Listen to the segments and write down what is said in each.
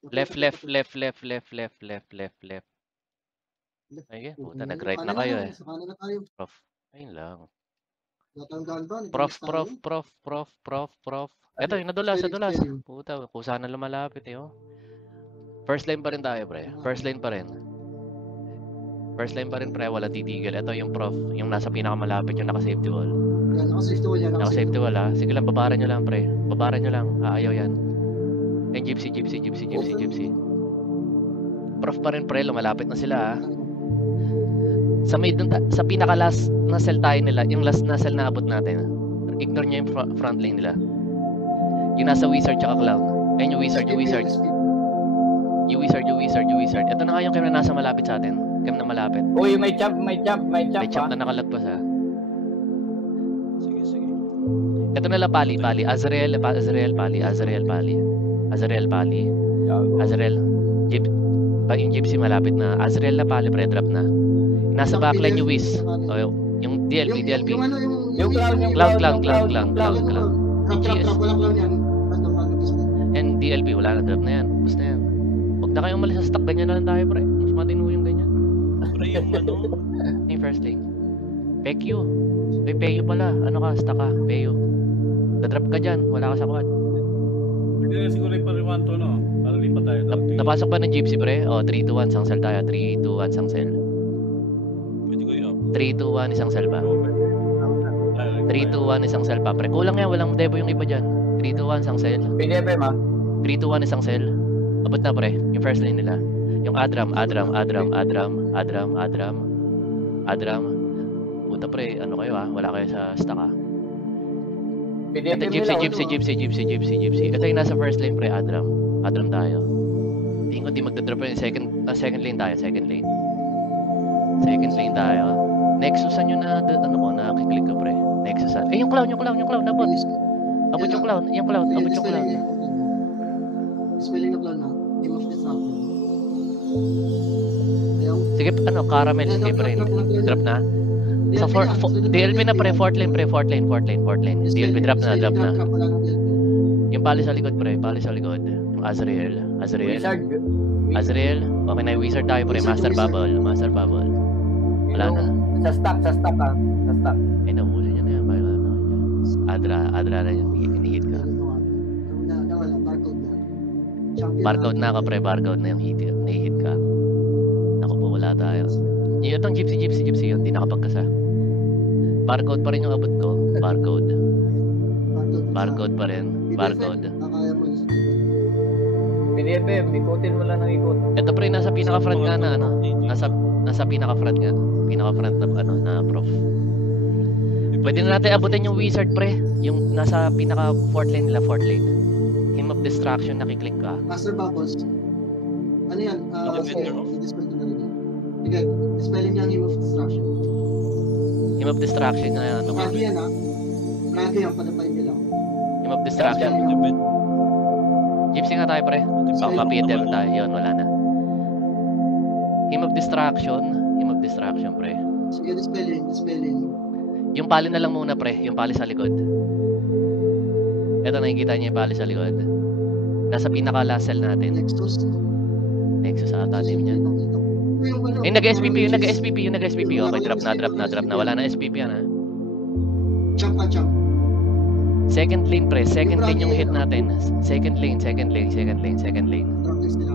Left, left, left, left, left, left, left, left, left. Ayun, puta, nag-right na kayo eh. Sa kanan na tayo. Prof. Ayun lang. Natanggal ba? Prof, Nagbilis tayo. prof, prof, prof, prof, prof. Ito, yung nadulas, nadulas. Spelling. Puta, kung saan na lumalapit eh, oh. First line pa rin tayo, pre. First line pa rin. First line pa rin, pre. Wala titigil. Ito yung prof. Yung nasa pinakamalapit, yung naka-safety wall. Yan, naka-safety wall yan. Naka-safety wall, ha. Sige lang, babaran nyo lang, pre. Babaran nyo lang. Ayaw yan. Ay, gypsy, gypsy, gypsy, gypsy, gypsy. Prof pa rin, pre. Lumalapit na sila, ha. Sa pinaka-last na cell tayo nila, yung last na cell na abot natin, ignore nyo yung front lane nila. Yung nasa wizard tsaka clown. Ayun yung wizard, yung wizard. Yung wizard, yung wizard, yung wizard. Ito na nga yung cam na nasa malapit sa atin. Cam na malapit. Uy, may chop, may chop, may chop. May chop na nakalagpas, ha. Sige, sige. Ito na lang, pali, pali. Azrael, Azrael, pali, Azrael, pali. Azrael, pali. Azrael. Yung gypsy malapit na. Azrael na pali, pre-drop na. Nasa backline yung Wiz. Oh, yung DLP, DLP. Yung clown, yung Clown. Yung GS. Walang clown yan. And DLP, wala na, drop na yan. Bus na yan. Huwag na kayong umalis sa stock, ganyan na lang tayo, pre. Mas matino yung ganyan. Pre, yung ano? Yung first lane. Pekyo. May Peyo pala. Ano ka, stock ka, Peyo. Dadrop ka dyan, wala ka sa quad. Pwede na siguro ipariwan to, no? Para lipat tayo. Napasok ba ng gypsy, pre? O, 3-2-1, isang cell tayo. 3-2-1, isang cell. Pwede ko yun. 3-2-1, isang cell ba? 3-2-1, isang cell pa, pre. Kulang yan, walang debo yung iba dyan. 3-2-1, isang cell. PDFM ha? 3-2-1, isang cell. Abot na, pre. Yung first lane nila. Yung Adram. Puta, pre. Ano kayo, ha? Wala kayo sa stock, ha? Ito, gypsy. Ito yung nasa first lane, pre. Adram tayo. Tingin ko di magdadrop yun. Second lane tayo. Second lane tayo. Nexusan nyo na, ano ko, nakiklik ko, pre. Nexusan. Eh, yung clown. Nabot. Abot yung clown. Spelling na clown na. Team of Destruction. Sige, ano, caramel. Sige, pre. Drop na. Sa DLP na, pre. Fourth lane. DLP, drop na. Yung pali sa likod, pre. Yung Azrael. Wizard. Okay na, wizard tayo, pre. Master bubble. Wala na. Sa stock ha? Sa stock. Ay, nahuli niya na yan. Bayo na. Adra na yung hinihit ka. Barcode na ka, pre. Barcode na yung hinihit ka. Naku po, wala tayo. Yung itong gypsy yun. Di nakapagkasa. Barcode pa rin yung abot ko. Barcode pa rin. PDFM, ikutin mo lang ng ikot. Ito, pre, nasa pinaka-front nga na, ano. Nasa pinaka-front nga. Pinaka-front na, ano, na prof. Pwede na natin abutin yung wizard, pre. Yung nasa pinaka-fourth lane nila, Hymn of Destruction, nakiklik ka. Master Bubbles. Ano yan? I-dispel ko na rin. Sige, dispelling niya ang Hymn of Destruction. Hymn of Destruction na, ano. Fragi yan, ha? Fragi yan, padapain nila. Hymn of Destruction. Gypsy nga tayo, pre. Baka PDM tayo. Yun, wala na. Hymn of Destruction, pre. Sige, dispelling. Yung pali na lang muna, pre. Yung pali sa likod. Ito, nakikita niya yung pali sa likod. Nasa pinaka-last cell natin. Nexus ata din yan. Eh, nag-SPP. Okay, drop na. Wala na SPP yan, ha. Jump. Second lane, pre. Second lane yung hit natin. Second lane. Drop next nila.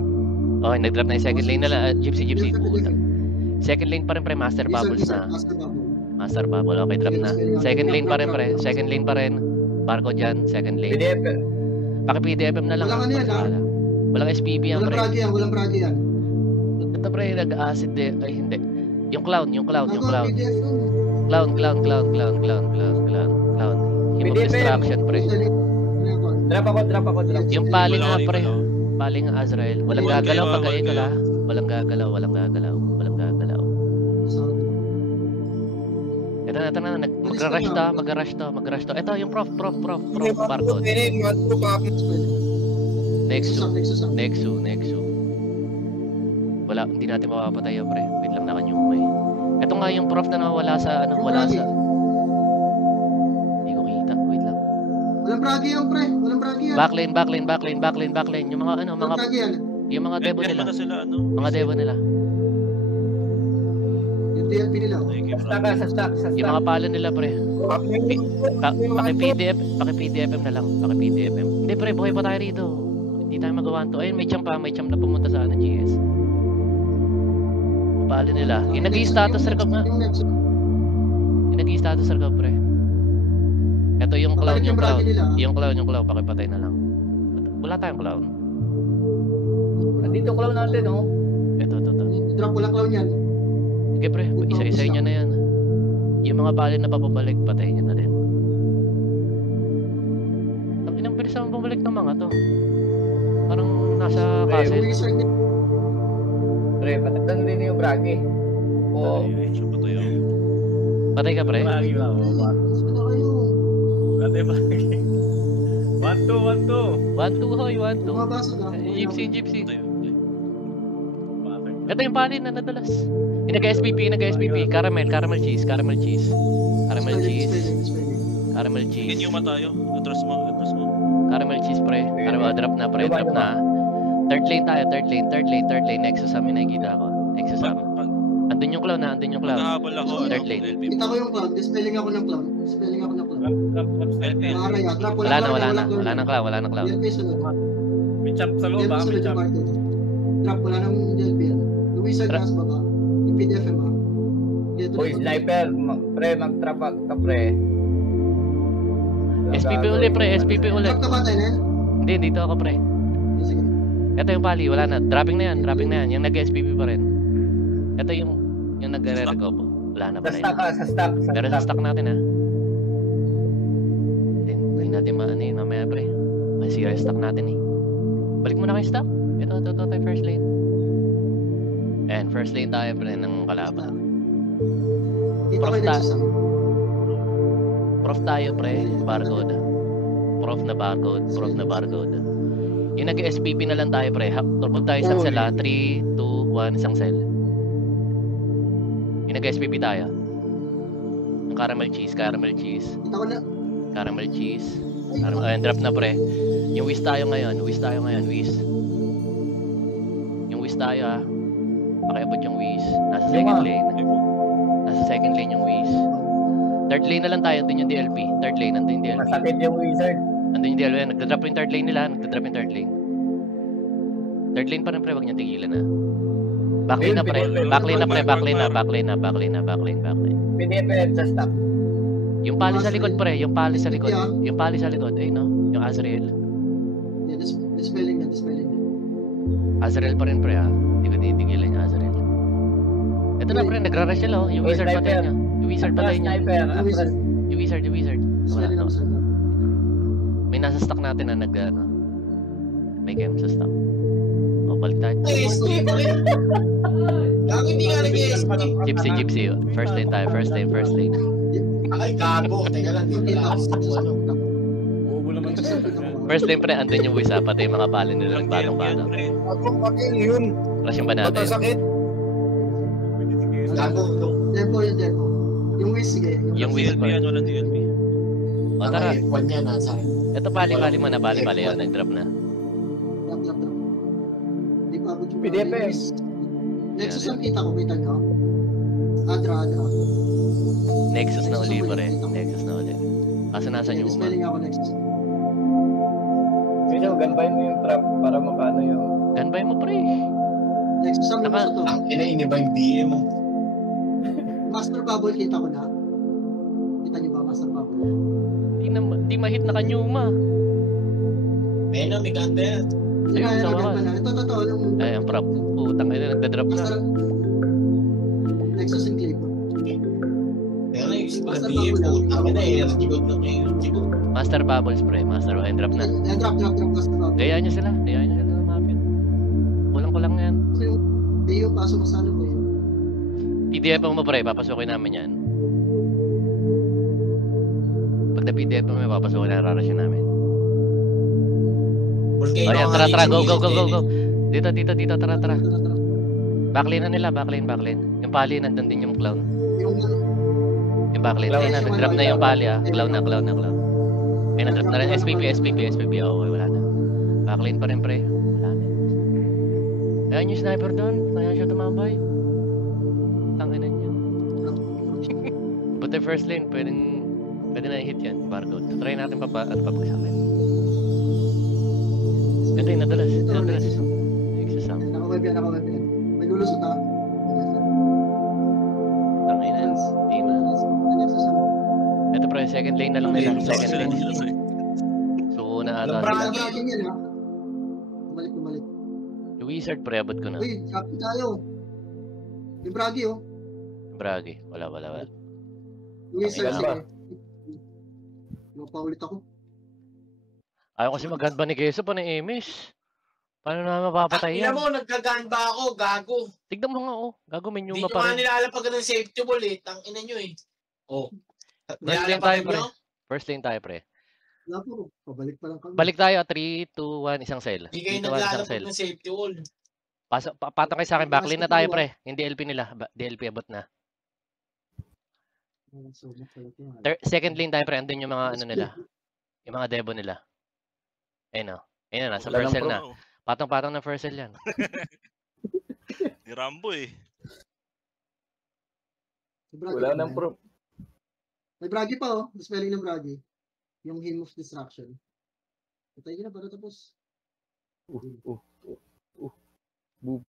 Okay, nag-drop na yung second lane nila. Gypsy. Puta. Second lane pa rin, pre. Master Bubbles na. Master Bubble. Okay, drop na. Second lane pa rin. Barcode dyan. Second lane. PDFM. Paki-PDFM na lang. Walang ano yan, ha? Walang SPP yan, pre. Walang bragi yan. Ito, pre. Nag-acid din. Ay, hindi. Yung clown. Clown. Hymn of Destruction, pre. Drop ako. Yung pali nga, pre. Pali nga, Azrael. Walang gagalaw pag ito, ha. Walang gagalaw. Ito na. Mag-rush to. Ito, yung prof. Barcode. Nexu. Wala, hindi natin mapapatay yan, pre. Wait lang, nakanyumay. Ito nga yung prof na nawala sa, hindi ko kita. Wait lang. Walang bragi yan, pre. Backline. Yung mga, Walang bragi yan. Yung mga devo nila. na sila, ano? Mga devo nila. Yung DLP nila. oh. Sige, Sa stock, sa stock, sa Yung stock. mga palo nila, pre. Paki-PDFM na lang. Paki-PDFM. Hindi, pre, buhay pa tayo rito. Hindi tayo magawa to. Ayun, may champ na pumunta sa GS. Palo nila. Yung nag-i-status record nga. Yung Nexus. Yung nag-i-status record, pre. Ito yung clown, Babalik yung clown. brake nila. Yung clown, pakipatay na lang. Wala tayong clown. Nandito clown natin, oh. Ito. Drop ko lang clown yan. Sige, pre, isa-isayin nyo na yan. Yung mga palo na papabalik, patayin nyo na din. Ang inang bilis naman bumalik ng mga to. Parang nasa Yung castle. wizard nila. Pre, patatan din yung bragi. Oo. Ay, siya pa tayo. Patay ka, pre. Lagi lang. Saan na kayo? Dati ba? 1-2, 1-2, hoy, 1-2. Bumabasag ah. Gypsy. Tayo. Ito yung pali na nadalas. Yung nag-SPP. Caramel cheese. Spelling. Tingin yung matayo. Atras mo. Caramel cheese, pre. Drop na, pre. Drop na. Third lane tayo, third lane. Nexus amin nakikita ko. Nexus amin. Andun yung clown. Nakahabol ako. Third lane. LP. Kita ko yung clown. Dispelling ako ng clown. LP. Maharaya. Drop ko Wala lang na clown. clown. DLP sunod. May champ sa loob, DLP May sunod yung champ. market. Drop wala nang DLP yan. Yung wizard Tra- nasa baba. Yung PDFM ah. Dito. Uy, sniper. Pre, mag-trap ka, pre. SPP ulit, pre. SPP ulit. Drop ka ba tayo na yan? Hindi, dito ako, pre. Sige. Ito yung pali, wala na. Dropping na yan. Yung nag-SPP pa rin. Ito yung nagre-recover. Wala na Sa pala stock, yun. sa stock. Pero sa stock natin, ha. Hindi natin maano yun, mamaya, pre. Masira yung stock natin, eh. Balik mo na kayo stock. Ito tayo first lane. Ayan, first lane tayo, pre, ng kalaban. Kita ko Prof yung ta- Nexus ah. Prof tayo, pre. Barcode. Prof na barcode. Yung nag-SPP na lang tayo, pre. Turpag tayo isang cell, ha. 3, 2, 1, isang cell. Yung nag-SPP tayo. Yung caramel cheese. Kita ko na. Caramel cheese. Ayan, drop na, pre. Yung whiz tayo ngayon. Whiz. Yung whiz tayo, ha. Pakiabot yung whiz. Nasa second lane. Yung whiz. Third lane na lang tayo. Andun yung DLP. Third lane, andun yung DLP. Masakit yung wizard. Andun yung DLP. Nagdadrop yung third lane nila. Third lane pa rin, pre. Huwag niyo tigilan, ha. Backlane na, pre. Backlane. PDFM sa stock. Yung pali sa likod, pre. Yung pali sa likod. Ayun, no? Yung Azrael. Yeah, dispelling yan. Azrael pa rin, pre, ha. Hindi ko tinigilan yung Azrael. Ito na, pre. Nagra-rush sila, oh. Yung wizard patay niya. Sniper. Atras. Yung wizard. Wala, Dispelling no. ako sa drop. May nasa stock natin na may game sa stock. O, balik tayo. Gago, hindi nga nag-ESP. Gypsy. Oh. First lane tayo. First lane. Ay, gago. Teka lang, di Kita pala ko ako sa ano. Bubo naman siya. First lane, pre. Andun yung whiz, ha. Pati yung mga pali nila ng batong-batong. Akong paking yun. Rush yung ba Ba't natin? ang sakit? Gago. Depo. Yung wiz, sige. Yung whiz DLP pa. yan, walang DLP. O, tara. Ay, kwan yan, nasa akin. Ito, pali mo na. Pali. Yun, nag-drop na. Drop. Hindi pa abot yung PDFM. Nexus ang kita ko. Kita nyo. Adra. Nexus na uli, pre. Kaso nasan yung Dispelling ako Nexus. Pwede mo, ganbayin mo yung trap para makaano yung... Ganbay mo, pre. Nexus ang Naka- lumusot to. Ang iniba yung DM mo. Master Bubble kita ko na. Kita nyo ba Master Bubble? Di ma-hit na kanyuma. Venom, may ganda yan. Hindi Ayun, na sa wakas. na. Ito totoo. Ay, ang prop. Putang ina, nagda-drop na. Master Nexus and Claymore. Pero yung mga DM mo, tama na eh. Jigot na kayo. Jigot. Master Bubbles, pre. Ayun, drop na. Drop Master Bubble. Gayaan nyo sila lumapit. Kulang yan. Yung paso mo sa ano ko yun. PDF mo, pre. Papasukin namin yan. Pag na-PDF mo, papasukin na rarasyon namin. Volcano Ayan, nga tara. yung Go. isip Dito, tara. Backlane na nila, backlane. Yung pali, nandun din yung clown. Yung backline. Clown. Ayun na, nag-drop na yung pali, ah. Clown na. May na-drop na rin. SPP. Okay, wala na. Backline pa rin, pre. Wala na. Sayang yung sniper doon. Sayang siya tumambay. Tanginan niya. But the first lane, pwede na i-hit yan. Barcode. So, try natin papagsakin. Ito yung nadalas. Exasam. Naka-web yan. May lulusot ha. Tanginan. Di na. Ito pre, second lane na lang nila. Second lane. So, na ata sila. Bragi yan ha. Bumalik. Yung wizard pre, abot ko na. Uy, copy tayo. Yung Bragi oh. Bragi. Wala. Yung wizard Ikaw sige. ba? Mapaulit ako. Ayaw kasi mag-gun ba ni Keso pa ni Emis? Paano na mapapatay Ina yan? mo, nagkagaan ba ako? Gago. Tignan mo nga oh. Gago menu Hindi nga nyo pa nga rin. nilalapag ng safety ball eh. Tang ina nyo eh. Oh. First lane tayo pre. First lane tayo pre. Wala po. Pabalik pa lang kami. Balik tayo. 3, 2, 1. Isang cell. Hindi kayo 3, 2, 1. Isang naglalapag cell. ng safety wall. Patong kayo sa akin. Backlane na tayo pre. Hindi DLP nila. DLP abot na. So, Second lane tayo pre. Andun yung mga ano nila. Yung mga debo nila. Ayun o. Ayun na. Sa Wala first nang cell na. Oo. Patong-patong na first cell yan. Ni Rambo eh. Wala nang pro. May Bragi pa oh. Spelling ng Bragi. Yung hymn of distraction. Patay na para tapos.